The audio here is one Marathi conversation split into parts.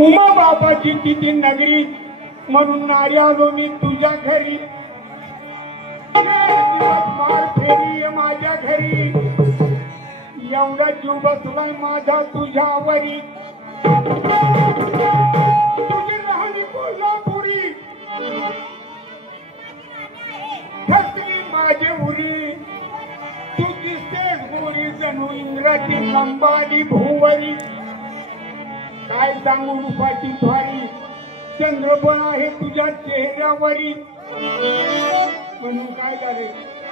उमा बापाची किती नगरी म्हणून नारी आलो मी तुझ्या घरी मार फेरी माझ्या घरी एवढा जीव बसलाय माझा तुझ्यावरी तुझी राहणी कोल्हापुरी ठसली माझे उरी तू दिसतेस गोरी जणू इंग्रजी लंबाली भुवरी काय सांगू रूपाची भारी चंद्रबळ आहे तुझ्या चेहऱ्यावरी म्हणून काय झाले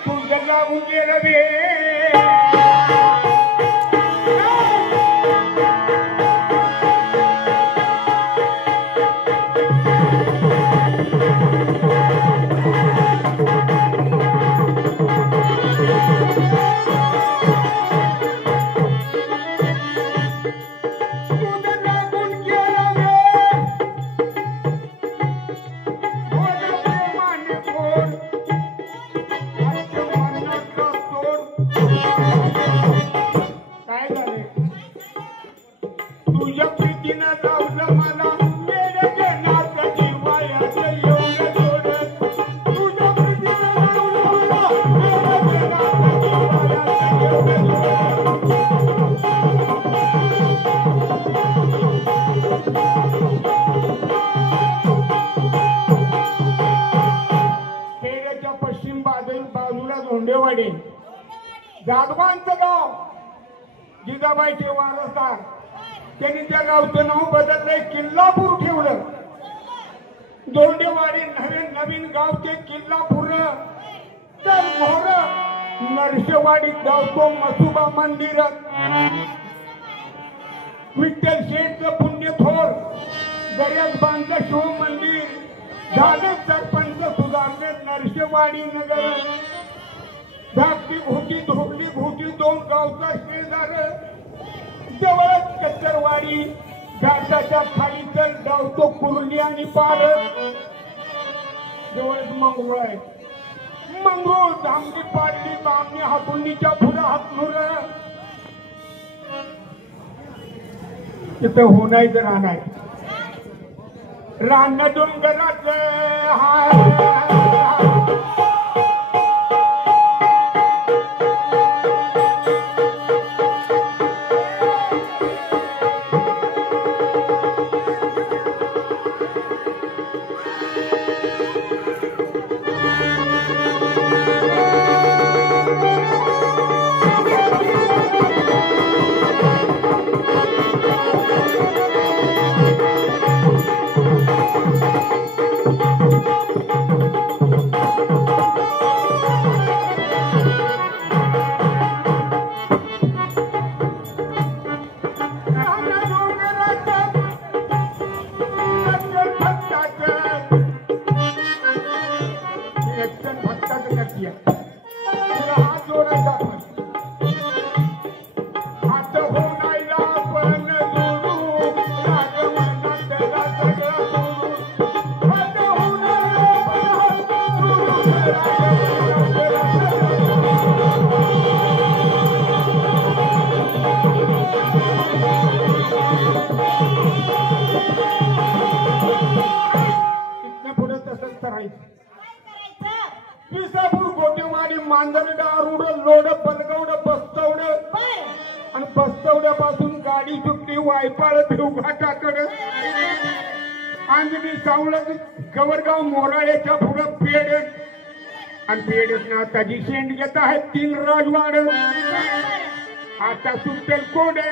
तुझ्या लागून गेलं बे जाधवांचं गाव जिजाबाईचे वारसदार त्यांनी त्या गावचं नाव बदललंय किल्लापूर ठेवलं दोंडेवाडी नवीन गाव ते किल्लापूर तर मोर नरसेवाडीत गावतो मसुबा मंदिर विठ्ठल शेठचं पुण्यथोर दर्यात बांधलं शिव मंदिर झालं सरपंच सुधारले नरसेवाडी नगर धाकटी घोटी धोबली घोटी दोन गावचा शेजार जवळच कच्चरवाडी घाटाच्या खाली तर गावतो कुर्ली आणि पार जवळच मंगरूळ आहे मंगरूळ धामणी पाडली बामणी हातुंडीच्या पुढं हातनुर तिथं होणायचं राहणार रान डोंगरात विसापूर गोटेवाडी मांजरडा आरुड लोड पलगवड बस्तवड आणि बस्तवड्यापासून गाडी सुटली वायपाळ भिवघाटाकडे अंजनी सावळद गवरगाव मोराळ्याच्या पुढं पेड आणि पेडच ना ताजी शेंड येत आहे 3 राजवाड आता सुटेल कोडे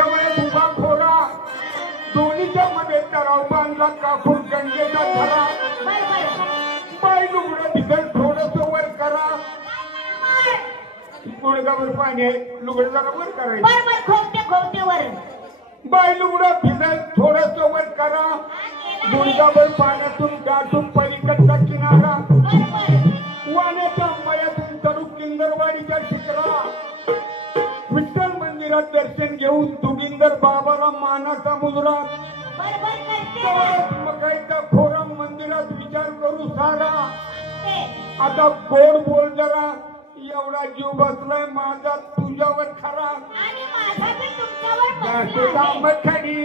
जवळ उभा खोरा दोन्हीच्या मध्ये तराव बांधला कापूर गंगेचा धरा बाई लुगडं भिजल थोडस वर करा गुडगावर पाणी आहे लुगडं जरा वर करायचं बाई लुगडं भिजल थोडस वर करा गुडगावर पाण्यातून गाठून पलीकडचा किनारा वाण्याच्या अंबायातून तरू किंदरवाडीच्या शिखरा विठ्ठल मंदिरात दर्शन घेऊन दुगिंदर बाबाला मानाचा मुजरा मकाईचा खोरा मंदिरात विचार करू सारा आता गोड बोल जरा एवढा जीव बसलाय माझा तुझ्यावर खरा खडी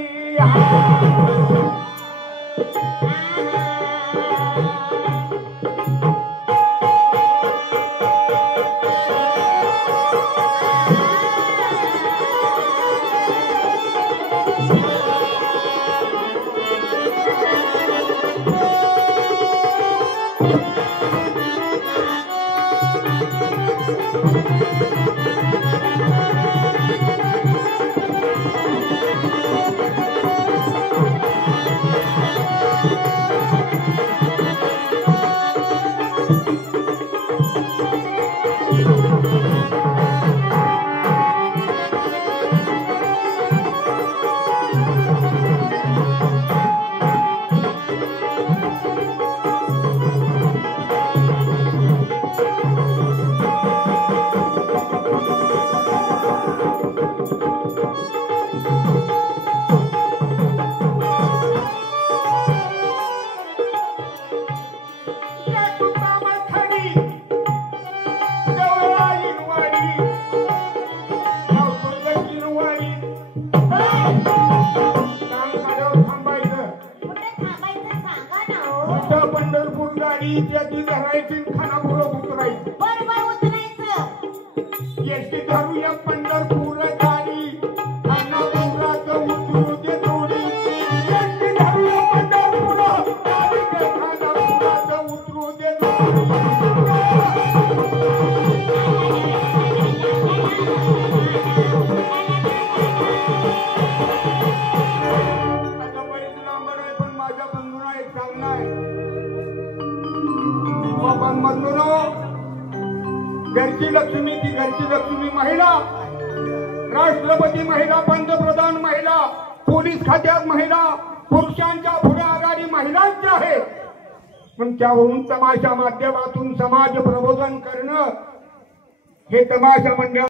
पंढरपूर गाडी त्याची धरायची खानापुरात उतरायची एसटी धरूया पंढरपूर गाडी खानापुरात उतरू दे थोडी एसटी धरूया पंढरपूर गाडी खानापुरात उतरू दे आता बरीच लांबड आहे पण माझ्या बंधूंना एक सांगणं आहे घरची लक्ष्मी ती घरची लक्ष्मी महिला राष्ट्रपती महिला पंतप्रधान महिला पोलीस खात्यात महिला पुरुषांच्या पुढे आघाडी महिलांची आहे पण त्यावरून तमाशा माध्यमातून समाज प्रबोधन करणं हे तमाशा मंडळ